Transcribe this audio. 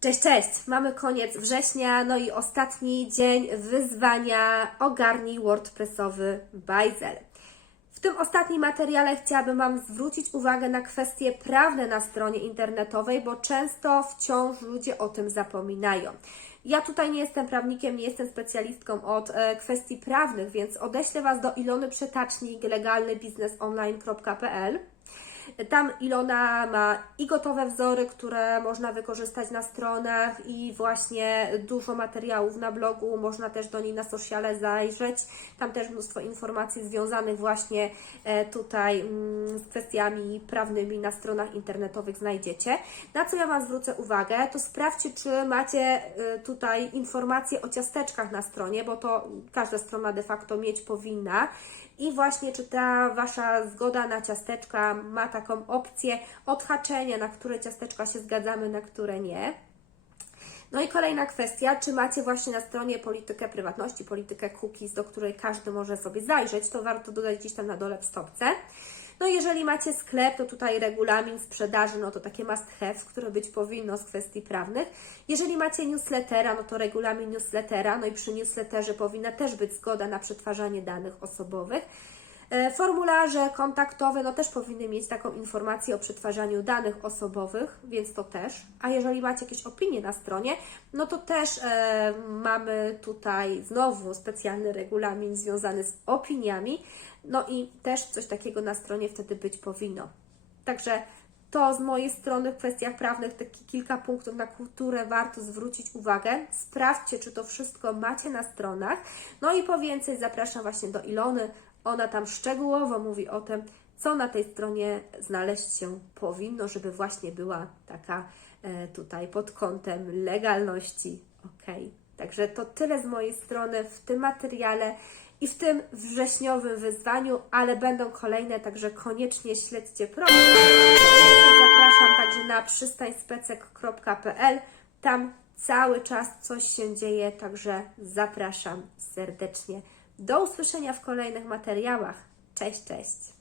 Cześć, cześć! Mamy koniec września, no i ostatni dzień wyzwania Ogarnij WordPressowy Bajzel. W tym ostatnim materiale chciałabym Wam zwrócić uwagę na kwestie prawne na stronie internetowej, bo często wciąż ludzie o tym zapominają. Ja tutaj nie jestem prawnikiem, nie jestem specjalistką od e, kwestii prawnych, więc odeślę Was do Ilony Przetacznik legalnybiznesonline.pl. Tam Ilona ma i gotowe wzory, które można wykorzystać na stronach, i właśnie dużo materiałów na blogu. Można też do niej na sociale zajrzeć. Tam też mnóstwo informacji związanych właśnie e, tutaj mm, z kwestiami prawnymi na stronach internetowych znajdziecie. Na co ja Wam zwrócę uwagę, to sprawdźcie, czy macie e, tutaj informacje o ciasteczkach na stronie, bo to każda strona de facto mieć powinna. I właśnie, czy ta Wasza zgoda na ciasteczka ma taką opcję odhaczenia, na które ciasteczka się zgadzamy, na które nie. No i kolejna kwestia, czy macie właśnie na stronie politykę prywatności, politykę cookies, do której każdy może sobie zajrzeć, to warto dodać gdzieś tam na dole w stopce. No jeżeli macie sklep, to tutaj regulamin sprzedaży, no to takie must have, które być powinno z kwestii prawnych. Jeżeli macie newslettera, no to regulamin newslettera, no i przy newsletterze powinna też być zgoda na przetwarzanie danych osobowych. E, Formularze kontaktowe no też powinny mieć taką informację o przetwarzaniu danych osobowych, więc to też. A jeżeli macie jakieś opinie na stronie, no to też e, mamy tutaj znowu specjalny regulamin związany z opiniami. No i też coś takiego na stronie wtedy być powinno. Także to z mojej strony w kwestiach prawnych takie kilka punktów, na które warto zwrócić uwagę. Sprawdźcie, czy to wszystko macie na stronach. No i po więcej zapraszam właśnie do Ilony. Ona tam szczegółowo mówi o tym, co na tej stronie znaleźć się powinno, żeby właśnie była taka e, tutaj pod kątem legalności ok. Także to tyle z mojej strony w tym materiale i w tym wrześniowym wyzwaniu, ale będą kolejne, także koniecznie śledźcie program. Zapraszam także na przystańspecek.pl. Tam cały czas coś się dzieje, także zapraszam serdecznie. Do usłyszenia w kolejnych materiałach. Cześć, cześć.